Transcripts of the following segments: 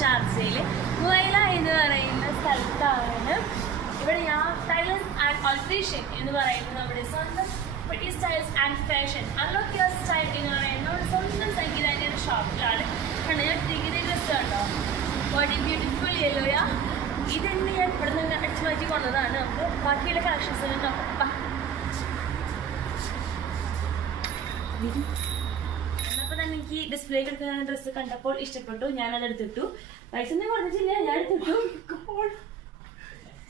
ഷാർജയില് Muwaileh എന്ന് പറയുന്ന സ്ഥലത്താണ്. ഇവിടെ ഞാൻ ടൈലേഴ്സ് ആൻഡ് ഓൾട്രേഷൻ എന്ന് പറയുന്നത് നമ്മുടെ സ്വന്തം pretty styles and fashion unlock your style എന്ന് പറയുന്ന നമ്മുടെ സ്വന്തം സംഗീതത്തിന്റെ ഷോപ്പിലാണ്. ഞാൻ ഡിഗ്രി ഡ്രസ് കണ്ടോ, ബോഡി ബ്യൂട്ടിഫുൾ യെല്ലോയാ. ഇതെന്നെ ഞാൻ ഇവിടെ നിന്ന് അടിച്ചു മാറ്റി കൊണ്ടതാണ്. നമുക്ക് ബാക്കിയുള്ള കളക്ഷൻസ് നോക്കാം. എന്നപ്പോൾ തന്നെ എനിക്ക് ഡിസ്പ്ലേ എടുക്കുന്ന ഡ്രസ്സ് കണ്ടപ്പോൾ ഇഷ്ടപ്പെട്ടു, ഞാനത് എടുത്തിട്ടു. പൈസ ഒന്നും കൊടുത്തിട്ടില്ല, ഞാൻ എടുത്തിട്ടു.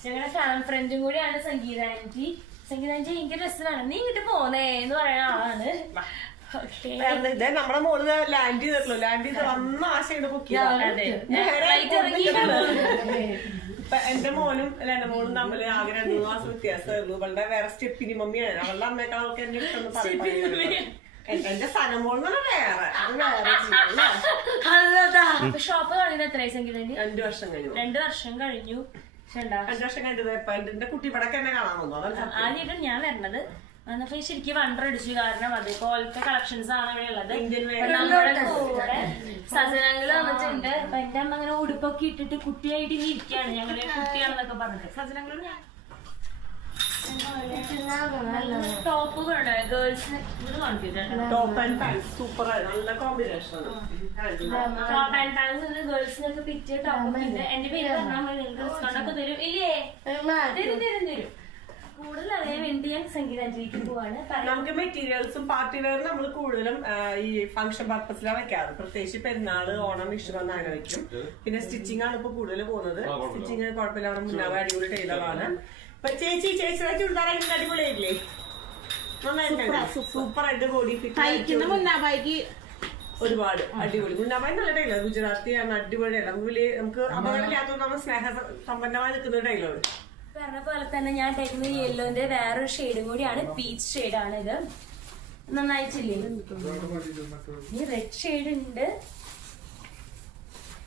ഞങ്ങളുടെ ഫ്രണ്ടും കൂടിയാണ് സംഗീത ആന്റി. സംഗീത ആന്റി എനിക്ക് ഡ്രസ്സ് വേണം, നീ ഇങ്ങോട്ട് പോന്നേ എന്ന് പറയുന്ന ആളാണ്. നമ്മുടെ മോള് ലാൻഡ് ചെയ്തിട്ടുള്ളൂ. ലാൻഡ് ചെയ്ത് വന്ന ആശയുടെ എന്റെ മോനും എന്റെ മോളും തമ്മിൽ ആകെ 2 മാസം വ്യത്യാസമായിരുന്നു. അവളുടെ വേറെ സ്റ്റെപ്പിനി മമ്മിയാണ്. അവളുടെ അമ്മയെക്കാളൊക്കെ എന്റെ ഇഷ്ടം പറയുന്നത് എന്റെ സനമോൾ വേറെ. ഷോപ്പ് തുടങ്ങിയത് എത്രയായി സംഗീത? 2 വർഷം കഴിഞ്ഞു. 2 വർഷം കഴിഞ്ഞു. 2 വർഷം കഴിഞ്ഞത് എന്റെ കുട്ടി ഇവിടെ തന്നെ കാണാൻ വന്നു. ആദ്യമായിട്ടും ഞാൻ വരണത് എന്നപ്പോ ശരിക്കും വണ്ടർ അടിച്ചു. കാരണം അതേപോലത്തെ കളക്ഷൻസ് ആണ് ഇവിടെ ഉള്ളത്. നമ്മുടെ കൂടെ സജനങ്ങള് വന്നിട്ടുണ്ട്. അപ്പൊ എന്റെ അമ്മ അങ്ങനെ ഉടുപ്പൊക്കെ ഇട്ടിട്ട് കുട്ടിയായിട്ട് ഇനി ഇരിക്കുകയാണ്. ഞങ്ങള് കുട്ടിയാണെന്നൊക്കെ പറഞ്ഞിട്ട് സജനങ്ങള് ടോപ്പുകളുണ്ട് ഗേൾസിന്. ടോപ്പ് ആൻഡ് പാൻസ് സൂപ്പർ ആണ്, നല്ല കോമ്പിനേഷൻ. ടോപ്പ് ആൻഡ് പാൻസ് ഉണ്ട്, ഗേൾസിനൊക്കെ പിറ്റിയ ടോപ്പ് ഉണ്ട്. എന്റെ പേര് പറഞ്ഞാൽ മതി, നിങ്ങൾക്ക് ഡിസ്കൗണ്ട് ഒക്കെ തരും. ഇല്ലേ? തരും. കൂടുതൽ അറിയാൻ വേണ്ടി ഞാൻ സംഗീതാഞ്ജലിക്ക് പോവാണ്. നമുക്ക് മെറ്റീരിയൽസും പാർട്ടി വെയർ നമ്മൾ കൂടുതലും ഈ ഫംഗ്ഷൻ പർപ്പസിലാണ് വെക്കാറ്. പ്രത്യേകിച്ച് പെരുന്നാള്, ഓണം, വിഷു വന്ന് അങ്ങനെ വെക്കും. പിന്നെ സ്റ്റിച്ചിങ് ആണ് ഇപ്പൊ കൂടുതൽ പോകുന്നത്. സ്റ്റിച്ചിങ് കുഴപ്പമില്ല, മുന്നാവ് അടിപൊളി ടൈലറാണ്. ചേച്ചി ചുരിദാറായിട്ട് അടിപൊളിയായില്ലേ? സൂപ്പർ ആയിട്ട് ബോഡി ഫിറ്റ് ഒരുപാട് അടിപൊളി. മുന്നാബായി നല്ല ടൈലർ, ഗുജറാത്തിയാണ്, അടിപൊളിയാണ്. നമുക്ക് അപകടമില്ലാത്തത് നമ്മൾ സ്നേഹ സമ്പന്നമായി നിൽക്കുന്ന ടൈലർ. പറഞ്ഞ പോലെ തന്നെ ഞാൻ ടേക്കുന്ന യെല്ലോന്റെ വേറൊരു ഷെയ്ഡും കൂടിയാണ്, പീച്ച് ഷെയ്ഡാണ് ഇത്. നന്നായിട്ടില്ലേ? ഈ റെഡ് ഷെയ്ഡ് ഉണ്ട്.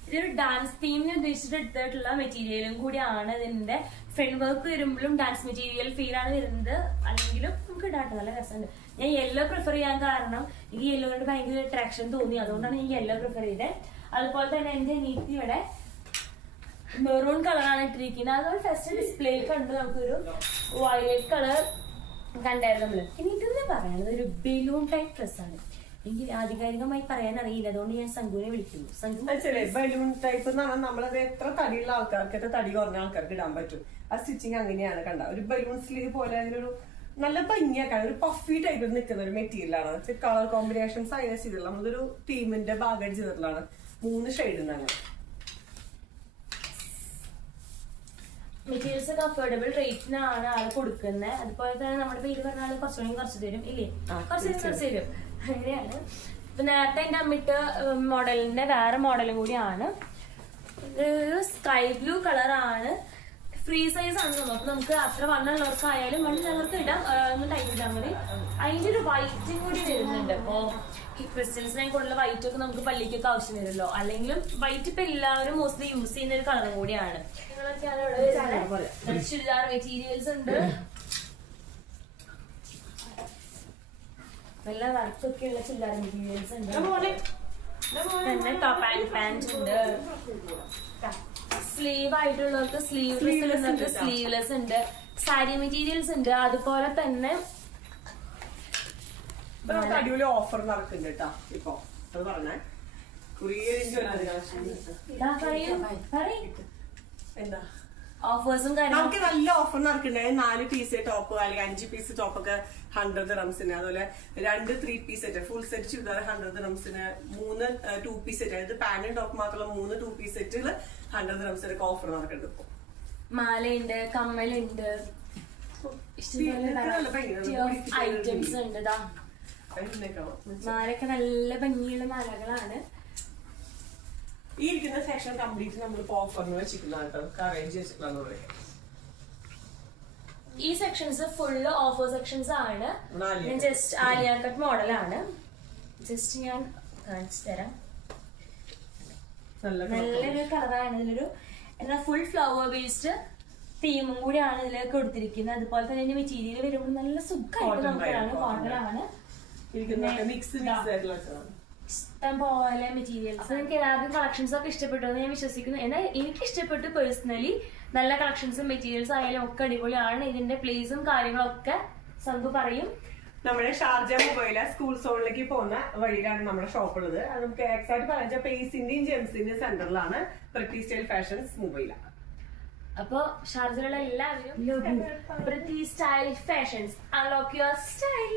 ഇതൊരു ഡാൻസ് തീമിനെ ഉദ്ദേശിച്ചിട്ട് എടുത്തിട്ടുള്ള മെറ്റീരിയലും കൂടിയാണ്. ഇതിന്റെ ഫ്രണ്ട് വർക്ക് വരുമ്പോഴും ഡാൻസ് മെറ്റീരിയൽ ഫീൽ ആണ് വരുന്നത്. അല്ലെങ്കിലും നമുക്ക് ഇടാട്ടോ, നല്ല രസമുണ്ട്. ഞാൻ യെല്ലോ പ്രിഫർ ചെയ്യാൻ കാരണം എനിക്ക് യെല്ലോയോട് ഭയങ്കര അട്രാക്ഷൻ തോന്നി, അതുകൊണ്ടാണ് ഞാൻ യെല്ലോ പ്രിഫർ ചെയ്തത്. അതുപോലെ തന്നെ എന്റെ നീത്തി ഇവിടെ മെറൂൺ കളറാണ് ഇട്ടിരിക്കുന്നത്. അതുപോലെ ഫസ്റ്റ് ഡിസ്പ്ലേ കണ്ട് നമുക്കൊരു വയലറ്റ് കളർ കണ്ടായിരുന്നു നമ്മള്. ഇനി ഇതെന്ന് പറയുന്നത് ഒരു ബലൂൺ ടൈപ്പ് ഡ്രസ്സാണ്. എനിക്ക് ആധികാരികമായി പറയാൻ അറിയില്ല, അതുകൊണ്ട് ഞാൻ സംഘുവിനെ വിളിക്കുന്നു. ബലൂൺ ടൈപ്പ് എന്ന് പറഞ്ഞാൽ നമ്മളത് എത്ര തടിയുള്ള ആൾക്കാർക്ക്, എത്ര തടി കുറഞ്ഞ ആൾക്കാർക്ക് ഇടാൻ പറ്റും. ആ സ്റ്റിച്ചിങ് അങ്ങനെയാണ്. കണ്ട ഒരു ബലൂൺ സ്ലീവ് പോലെ അതിനൊരു നല്ല ഭംഗിയാക്കാൻ ഒരു പഫി ടൈപ്പിൽ നിൽക്കുന്ന ഒരു മെറ്റീരിയലാണ്. കളർ കോമ്പിനേഷൻസ് അതിനെ ചെയ്തിട്ടുള്ള നമ്മളൊരു ടീമിന്റെ ഭാഗമായിട്ട് ചെയ്തിട്ടുള്ളതാണ്. 3 ഷെയ്ഡ് അങ്ങനെ. മെറ്റീരിയൽസ് ഒക്കെ അഫോർഡബിൾ റേറ്റിനാണ് ആള് കൊടുക്കുന്നത്. അതുപോലെ തന്നെ നമ്മുടെ പേര് പറഞ്ഞ ആള് കുറച്ച് തരും. ഇല്ലേ? കുറച്ച് തരും. അങ്ങനെയാണ്. ഇപ്പൊ നേരത്തെ എന്റെ അമ്മിട്ട് മോഡലിന്റെ വേറെ മോഡലും കൂടിയാണ്. ഒരു സ്കൈ ബ്ലൂ കളറാണ്. ഫ്രീ സൈസ് ആണ് തോന്നുന്നു. അപ്പൊ നമുക്ക് അത്ര വണ്ണുള്ളവർക്കായാലും വണ്ണുള്ളവർക്ക് ഇടാം. ഒന്ന് ടൈറ്റ് ഇടാൻ മതി. അതിന്റെ ഒരു വൈറ്റും കൂടി വരുന്നുണ്ട്. അപ്പൊ ഈ ക്രിസ്ത്യൻസിനെ കൂടുതൽ വൈറ്റ് ഒക്കെ നമുക്ക് പള്ളിക്കൊക്കെ ആവശ്യം വരുമല്ലോ. അല്ലെങ്കിലും വൈറ്റ് ഇപ്പൊ എല്ലാവരും മോസ്റ്റ്ലി യൂസ് ചെയ്യുന്ന ഒരു കളറും കൂടിയാണ്. ചുരിദാർ മെറ്റീരിയൽസ് ഉണ്ട്, നല്ല വർക്കൊക്കെ ഉള്ള ചുരിദാർ മെറ്റീരിയൽസ് ഉണ്ട്. പിന്നെ ടോപ്പ് ആൻഡ് പാന്റ് ഉണ്ട്. സ്ലീവ് ആയിട്ടുള്ളവർക്ക് സ്ലീവ്ലെസ് സ്ലീവ്ലെസ് ഉണ്ട്. സാരി മെറ്റീരിയൽസ് ഉണ്ട്. അതുപോലെ തന്നെ അടിപൊളി ഓഫർ നടക്കുന്നുണ്ട് കേട്ടോ. ഇപ്പൊ അത് പറഞ്ഞേ എന്താ ഓഫേഴ്സും നമുക്ക് നല്ല ഓഫർ നടക്കുന്നുണ്ട്. 4 പീസ് ടോപ്പ് അല്ലെങ്കിൽ 5 പീസ് ടോപ്പൊക്കെ 100 dirhamsന്. അതുപോലെ 2 3 piece set full set churidar 100 dirhamsന്. 3 2 പീസ് സെറ്റ്, അതായത് പാന്റും ടോപ്പ് മാത്രമുള്ള 3 2 പീസ് സെറ്റില് 100 dirhamsനൊക്കെ ഓഫർ നടക്കുന്നുണ്ട്. ഇപ്പൊ മാലയുണ്ട്, കമ്മലുണ്ട്, ഐറ്റംസ് ഉണ്ട്. മാലയൊക്കെ നല്ല ഭംഗിയുള്ള മാലകളാണ്. ഈ ഇരിക്കുന്ന സെക്ഷൻ കംപ്ലീറ്റ് നമ്മൾ ഓഫറിന് വെച്ചിട്ടുള്ളതാണ്. അറേഞ്ച് വെച്ചിട്ടുള്ളതെന്ന് പറയാം. ഈ സെക്ഷൻസ് ഫുള്ള് ഓഫർ സെക്ഷൻസ് ആണ്. ജസ്റ്റ് ആലിയ കട്ട് മോഡലാണ്. ജസ്റ്റ് ഞാൻ കാണിച്ചു തരാം. നല്ലൊരു കളറാണ്. ഇതിലൊരു എന്താ ഫുൾ ഫ്ലവർ ബേസ്ഡ് തീമും കൂടിയാണ് ഇതിൽ കൊടുത്തിരിക്കുന്നത്. അതുപോലെ തന്നെ ഇതിന്റെ മെറ്റീരിയൽ വരുമ്പോൾ നല്ല സുഖമായിട്ട് നമുക്കാണ്. കോട്ടനാണ്. ഇഷ്ടം പോലെ മെറ്റീരിയൽസ്. നിങ്ങൾക്ക് എല്ലാവർക്കും കളക്ഷൻസ് ഒക്കെ ഇഷ്ടപ്പെട്ടു എന്ന് ഞാൻ വിശ്വസിക്കുന്നു. എന്നാൽ എനിക്ക് ഇഷ്ടപ്പെട്ടു പേഴ്സണലി. നല്ല കളക്ഷൻസും മെറ്റീരിയൽസ് ആയാലും ഒക്കെ അടിപൊളിയാണ്. ഇതിന്റെ പ്ലേസും കാര്യങ്ങളൊക്കെ സന്തു പറയും. നമ്മുടെ ഷാർജ മൊബൈല സ്കൂൾ സോണിലേക്ക് പോകുന്ന വഴിയിലാണ് നമ്മുടെ ഷോപ്പ് ഉള്ളത്. അത് നമുക്ക് എക്സാക്ട് പറഞ്ഞാൽ പേസിന്റെയും ജെംസിന്റെയും സെന്ററിലാണ് പ്രതി സ്റ്റൈൽ ഫാഷൻസ് മൊബൈല. അപ്പൊ ഷാർജയിലുള്ള എല്ലാവരും പ്രതി style fashions unlock your style.